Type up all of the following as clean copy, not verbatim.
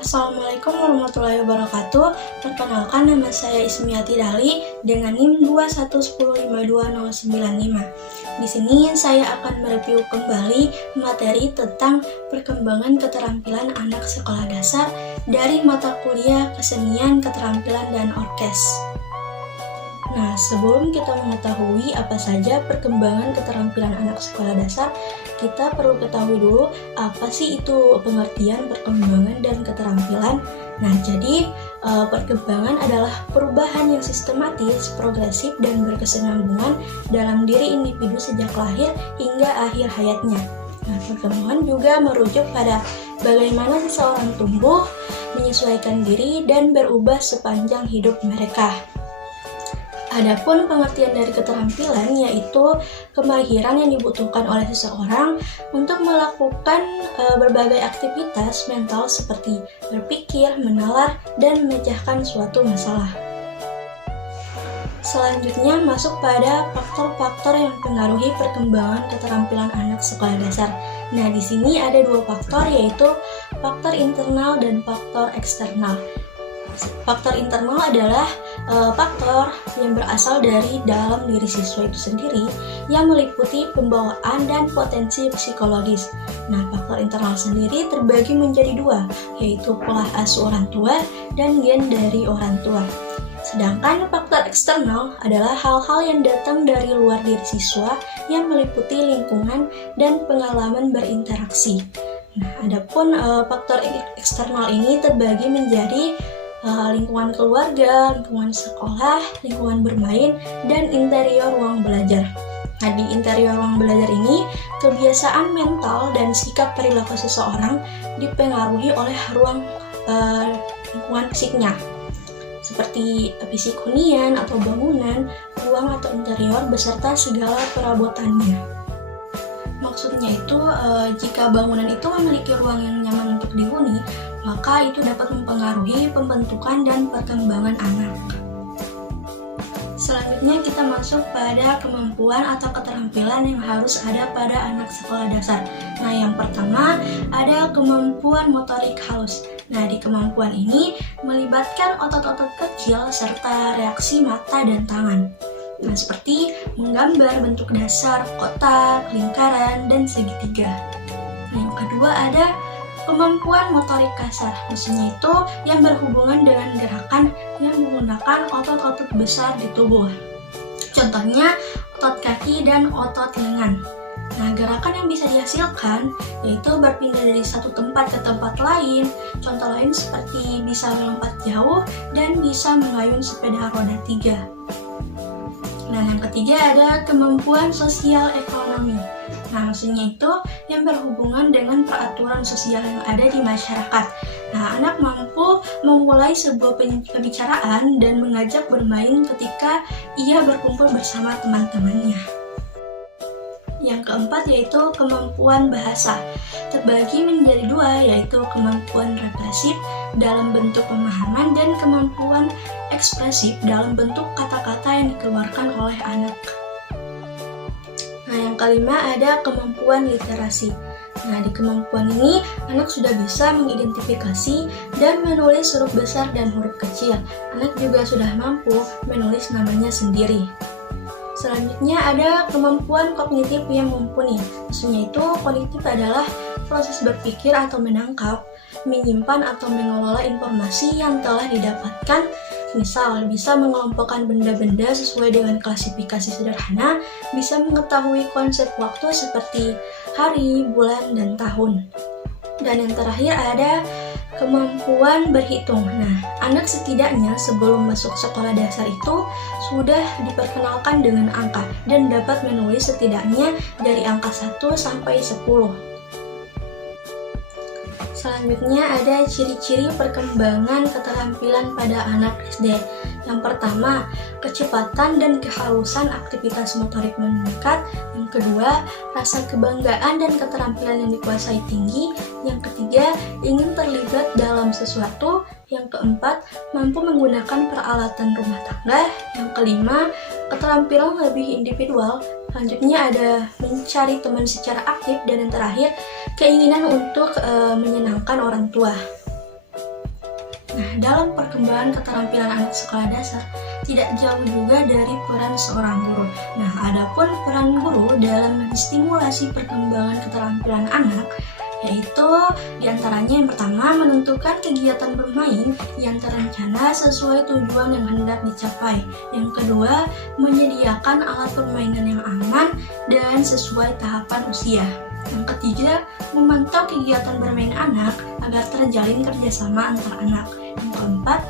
Assalamualaikum warahmatullahi wabarakatuh. Perkenalkan, nama saya Ismiati Dali dengan NIM 211052095. Di sini saya akan mereview kembali materi tentang perkembangan keterampilan anak sekolah dasar dari mata kuliah Kesenian, Keterampilan, dan Orkes. Nah, sebelum kita mengetahui apa saja perkembangan keterampilan anak sekolah dasar, kita perlu ketahui dulu apa sih itu pengertian perkembangan dan keterampilan. Nah, jadi perkembangan adalah perubahan yang sistematis, progresif, dan berkesinambungan dalam diri individu sejak lahir hingga akhir hayatnya. Nah, perkembangan juga merujuk pada bagaimana seseorang tumbuh, menyesuaikan diri, dan berubah sepanjang hidup mereka. Adapun pengertian dari keterampilan yaitu kemahiran yang dibutuhkan oleh seseorang untuk melakukan berbagai aktivitas mental seperti berpikir, menalar, dan memecahkan suatu masalah. Selanjutnya masuk pada faktor-faktor yang mempengaruhi perkembangan keterampilan anak sekolah dasar. Nah, di sini ada dua faktor, yaitu faktor internal dan faktor eksternal. Faktor internal adalah faktor yang berasal dari dalam diri siswa itu sendiri yang meliputi pembawaan dan potensi psikologis. Nah, faktor internal sendiri terbagi menjadi dua, yaitu pola asuh orang tua dan gen dari orang tua. Sedangkan faktor eksternal adalah hal-hal yang datang dari luar diri siswa yang meliputi lingkungan dan pengalaman berinteraksi. Nah, adapun faktor eksternal ini terbagi menjadi lingkungan keluarga, lingkungan sekolah, lingkungan bermain, dan interior ruang belajar. Nah, di interior ruang belajar ini, kebiasaan mental dan sikap perilaku seseorang dipengaruhi oleh ruang lingkungan fisiknya, seperti fisik hunian atau bangunan, ruang atau interior, beserta segala perabotannya. Maksudnya itu, jika bangunan itu memiliki ruang yang nyaman untuk dihuni, maka itu dapat mempengaruhi pembentukan dan perkembangan anak. Selanjutnya kita masuk pada kemampuan atau keterampilan yang harus ada pada anak sekolah dasar. Nah, yang pertama ada kemampuan motorik halus. Nah, di kemampuan ini melibatkan otot-otot kecil serta reaksi mata dan tangan. Nah, seperti menggambar bentuk dasar, kotak, lingkaran, dan segitiga. Nah, yang kedua ada kemampuan motorik kasar, maksudnya itu yang berhubungan dengan gerakan yang menggunakan otot-otot besar di tubuh. Contohnya otot kaki dan otot lengan. Nah, gerakan yang bisa dihasilkan yaitu berpindah dari satu tempat ke tempat lain. Contoh lain seperti bisa melompat jauh dan bisa mengayun sepeda roda 3. Nah, yang ketiga ada kemampuan sosial ekonomi. Nah, maksudnya itu yang berhubungan dengan peraturan sosial yang ada di masyarakat. Nah, anak mampu memulai sebuah pembicaraan dan mengajak bermain ketika ia berkumpul bersama teman-temannya. Yang keempat yaitu kemampuan bahasa. Terbagi menjadi dua, yaitu kemampuan represif dalam bentuk pemahaman dan kemampuan ekspresif dalam bentuk kata-kata yang dikeluarkan oleh anak. Nah, yang kelima ada kemampuan literasi. Nah, di kemampuan ini anak sudah bisa mengidentifikasi dan menulis huruf besar dan huruf kecil. Anak juga sudah mampu menulis namanya sendiri. Selanjutnya ada kemampuan kognitif yang mumpuni. Maksudnya itu kognitif adalah proses berpikir atau menangkap, menyimpan atau mengelola informasi yang telah didapatkan. Misal, bisa mengelompokkan benda-benda sesuai dengan klasifikasi sederhana, bisa mengetahui konsep waktu seperti hari, bulan, dan tahun. Dan yang terakhir ada kemampuan berhitung. Nah, anak setidaknya sebelum masuk sekolah dasar itu sudah diperkenalkan dengan angka dan dapat menulis setidaknya dari angka 1 sampai 10. Selanjutnya ada ciri-ciri perkembangan keterampilan pada anak SD. Yang pertama, kecepatan dan kehalusan aktivitas motorik meningkat. Yang kedua, rasa kebanggaan dan keterampilan yang dikuasai tinggi. Yang ketiga, ingin terlibat dalam sesuatu. Yang keempat, mampu menggunakan peralatan rumah tangga. Yang kelima, keterampilan lebih individual. Selanjutnya ada mencari teman secara aktif, dan yang terakhir keinginan untuk menyenangkan orang tua. Nah, dalam perkembangan keterampilan anak sekolah dasar, tidak jauh juga dari peran seorang guru. Nah, adapun peran guru dalam menstimulasi perkembangan keterampilan anak, yaitu diantaranya yang pertama menentukan kegiatan bermain yang terencana sesuai tujuan yang hendak dicapai. Yang kedua, menyediakan alat permainan yang aman dan sesuai tahapan usia. Yang ketiga, memantau kegiatan bermain anak agar terjalin kerjasama antar anak. Yang keempat,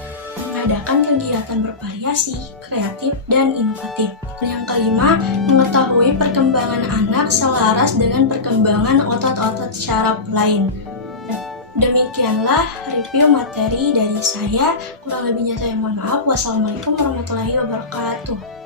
mengadakan kegiatan bervariasi, kreatif, dan inovatif. Yang kelima, mengetahui perkembangan anak selaras dengan perkembangan otot-otot syaraf lain. Demikianlah review materi dari saya. Kurang lebihnya saya mohon maaf. Wassalamualaikum warahmatullahi wabarakatuh.